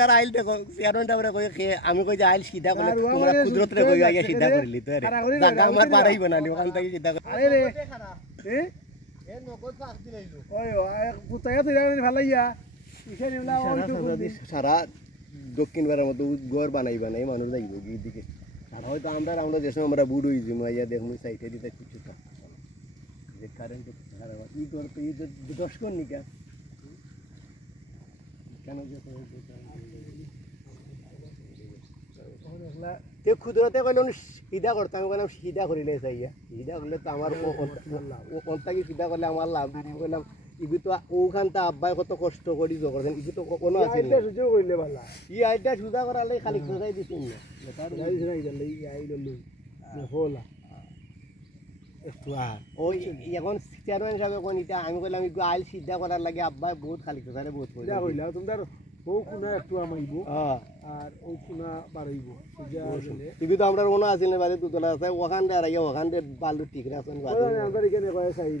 সরকার আইল দেখো চেয়ারম্যানটা বলে কই খে আমি কই যে আইল সিধা করলে তোমরা কুদরত রে কই আইয়া সিধা করিলি তো রে জায়গা আমার পারাই বানালি ওখান থেকে সিধা আরে রে এ নগদ পাক দিলাইলো ওই কুতায়া তুই ভালাইয়া ইসে নিলা ওই সারা দক্ষিণ বারের মতো ঘর বানাইবা নাই মানুষ যাইব দিকে আর হয়তো আমরা যে সময় আমরা বুড়ো হইছি মাইয়া দেখমু সাইটে দিতে কিছু তো যে কারেন্ট ই করতে ই তো দশ কোন নিকা কেন যে তে খুদরতে কইলো সিধা করতাম কইলাম সিধা করিলে চাইয়া সিধা করলে তো আমার কোনটাকে সিধা করলে আমার লাভ কইলাম ইগু তো ওখানটা আব্বাই কত কষ্ট করি করছেন ইগু তো কোনো আছে না সুযোগ কইলে ভালো ই আইটা সুদা করালে খালি খোঁজাই দিছেন না তার যাইছ না ইজালে ই আইলো লই হোলা একটু আর ওই এখন চেয়ারম্যান সাহেব কোন এটা আমি কইলাম ইগু আইল সিধা করার লাগে আব্বাই বহুত খালি খোঁজারে বহুত কইলা কইলা তোমরা ও কোনা একটু আমাইবো আর ও কোনা বাড়াইব সুজা আসলে ইগু তো আমরা ওনা আছে না বাড়ি দুতলা আছে ওখান দে আর ওখান দে বালু ঠিক রাখছেন আমরা এখানে কয় সাইড